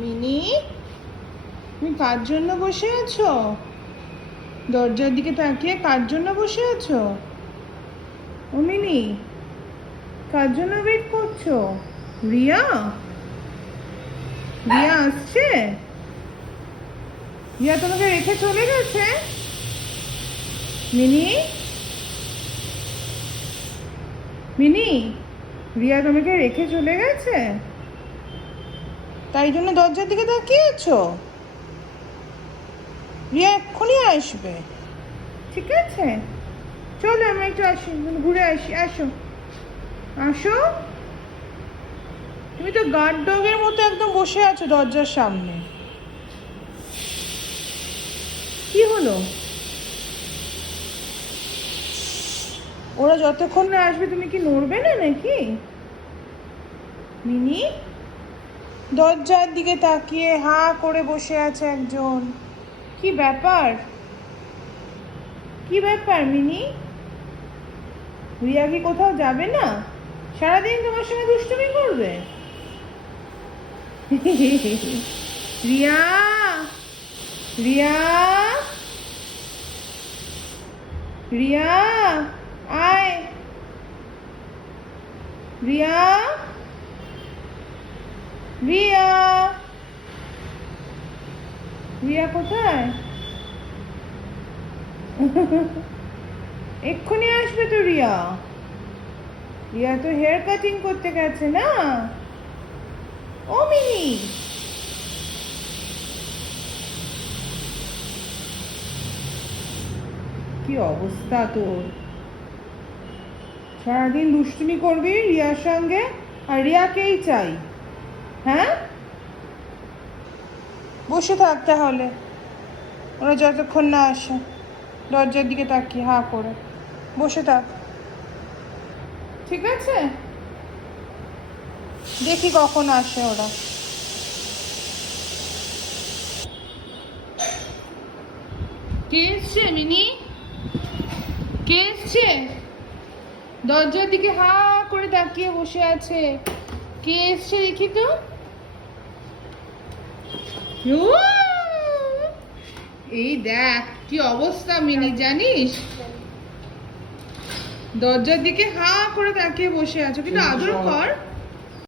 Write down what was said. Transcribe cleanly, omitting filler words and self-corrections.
Mini, তুমি কার জন্য বসে আছো? দরজার দিকে তাকিয়ে কার জন্য বসে আছো? ও মিনি, কার জন্য ওয়েট করছো? রিয়া? রিয়া আসছে? রিয়া তোমাকে রেখে চলে গেছে? মিনি, মিনি, রিয়া তোমাকে রেখে চলে গেছে? তাই জন্য দরজার দিকে তাকিয়ে আছো? রিয়া এক্ষুনি আসবে, ঠিক আছে? চলো আমরা একটু আসি, ঘুরে আসি, আসো আসো। তুমি তো গার্ড ডগের মতো একদম বসে আছো দরজার সামনে। কি হলো? ওরা যতক্ষণ না আসবে তুমি কি নড়বে না নাকি? মিনি, দরজার দিকে তাকিয়ে হা করে বসে আছে একজন। কি ব্যাপার? কি ব্যাপার মিনি? রিয়া কি কোথাও যাবে না? সারাদিন তোমার সঙ্গে দুষ্টুমি করবে? রিয়া, রিয়া, রিয়া, আয়। রিয়া, রিয়া, রিয়া কোথায়? এক্ষুনি আসবে তো রিয়া। রিয়া তো হেয়ার কাটিং করতে গেছে না? ও মিনি, কি অবস্থা তোর? সারাদিন দুষ্টুমি করবি রিয়ার সঙ্গে, আর রিয়াকেই চাই। হ্যাঁ, বসে থাক তাহলে, ওরা যতক্ষণ না আসে। দরজার দিকে তাকিয়ে হা করে বসে থাক, ঠিক আছে? দেখি কখন আসে ওরা। কে এসছে মিনি? কে এসছে? দরজার দিকে হা করে তাকিয়ে বসে আছে। কে এসছে দেখি তো। ও, এই দেখ কি অবস্থা মিনি, জানিস? দরজার দিকে হা করে তাকিয়ে বসে আছো, কিন্তু আদর কর।